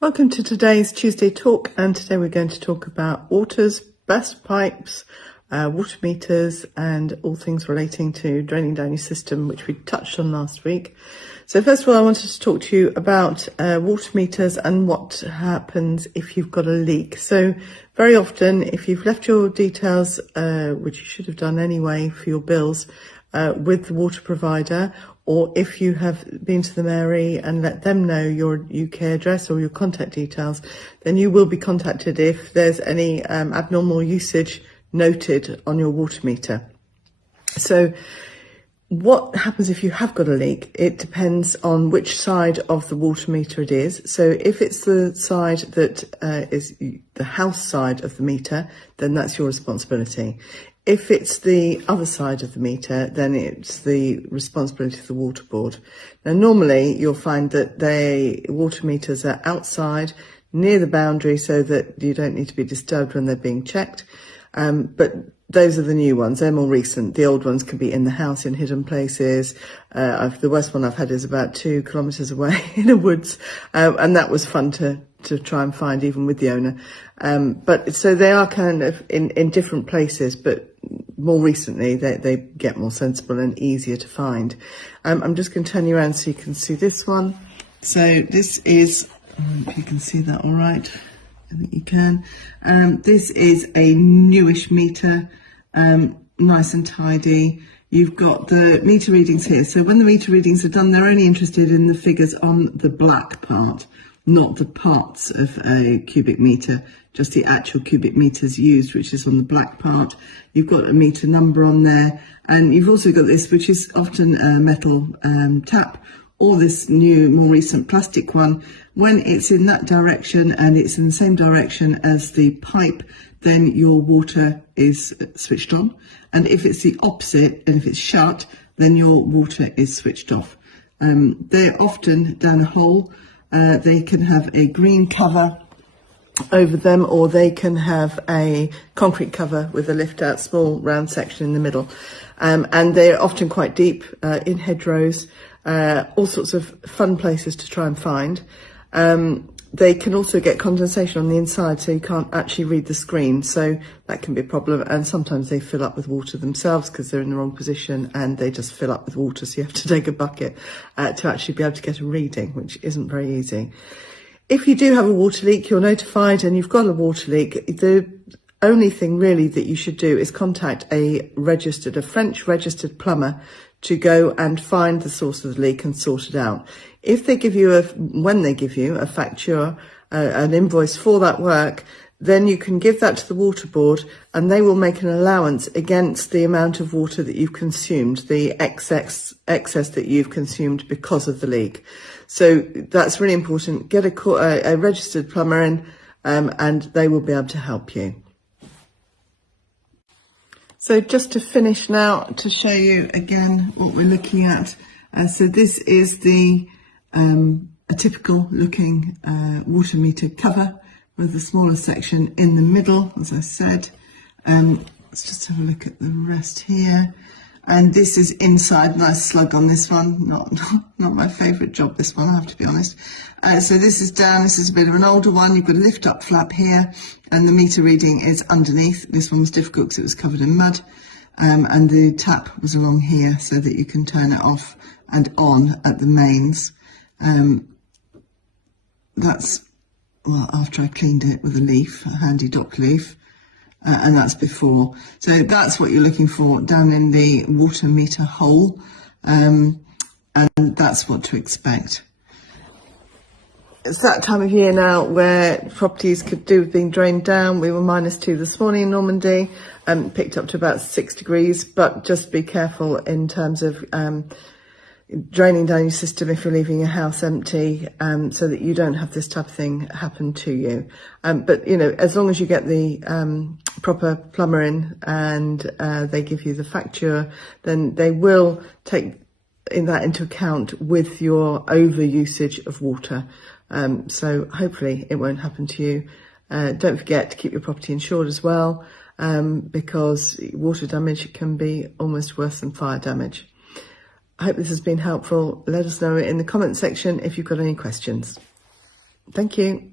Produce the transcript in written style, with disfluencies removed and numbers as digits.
Welcome to today's Tuesday talk, and today we're going to talk about waters, burst pipes, water meters, and all things relating to draining down your system, which we touched on last week. So first of all, I wanted to talk to you about water meters and what happens if you've got a leak. So very often, if you've left your details, which you should have done anyway for your bills, with the water provider, or if you have been to the Mary and let them know your UK address or your contact details, then you will be contacted if there's any abnormal usage noted on your water meter. So what happens if you have got a leak? It depends on which side of the water meter it is. So if it's the side that is the house side of the meter, then that's your responsibility. If it's the other side of the meter, then it's the responsibility of the water board. Now, normally you'll find that water meters are outside, near the boundary, so that you don't need to be disturbed when they're being checked. But those are the new ones. They're more recent. The old ones can be in the house, in hidden places. The worst one I've had is about 2 kilometres away in the woods. And that was fun to try and find, even with the owner. But so they are kind of in different places, but more recently they get more sensible and easier to find. I'm just going to turn you around so you can see this one. So this is, if you can see that all right, I think you can. This is a newish meter, nice and tidy. You've got the meter readings here. So when the meter readings are done, they're only interested in the figures on the black part, not the parts of a cubic meter, just the actual cubic meters used, which is on the black part. You've got a meter number on there, and you've also got this, which is often a metal tap, or this new, more recent plastic one. When it's in that direction and it's in the same direction as the pipe, then your water is switched on. And if it's the opposite, and if it's shut, then your water is switched off. They're often down a hole. They can have a green cover over them, or they can have a concrete cover with a lift out, small round section in the middle. And they're often quite deep, in hedgerows, all sorts of fun places to try and find. They can also get condensation on the inside, so you can't actually read the screen, so that can be a problem. And sometimes they fill up with water themselves because they're in the wrong position, and they just fill up with water, so you have to take a bucket to actually be able to get a reading, which isn't very easy. If you do have a water leak, you're notified and you've got a water leak, the only thing really that you should do is contact a French registered plumber to go and find the source of the leak and sort it out. If they give you when they give you a facture, an invoice for that work, then you can give that to the water board, and they will make an allowance against the amount of water that you've consumed, the excess that you've consumed because of the leak. So that's really important. Get a registered plumber in, and they will be able to help you. So just to finish now, to show you again what we're looking at. So this is a typical looking water meter cover with the smaller section in the middle, as I said. Let's just have a look at the rest here. And this is inside, nice slug on this one. Not my favourite job, this one, I have to be honest. So this is down, this is a bit of an older one. You've got a lift up flap here, and the meter reading is underneath. This one was difficult because it was covered in mud. And the tap was along here so that you can turn it off and on at the mains. That's, well, after I cleaned it with a leaf, a handy dock leaf. And that's before. So that's what you're looking for down in the water meter hole, and that's what to expect. It's that time of year now where properties could do with being drained down. We were -2 this morning in Normandy, picked up to about 6 degrees, but just be careful in terms of draining down your system if you're leaving your house empty, so that you don't have this type of thing happen to you. But, you know, as long as you get the proper plumber in and they give you the facture, then they will take that into account with your over usage of water. So hopefully it won't happen to you. Don't forget to keep your property insured as well, because water damage can be almost worse than fire damage. I hope this has been helpful. Let us know in the comment section if you've got any questions. Thank you.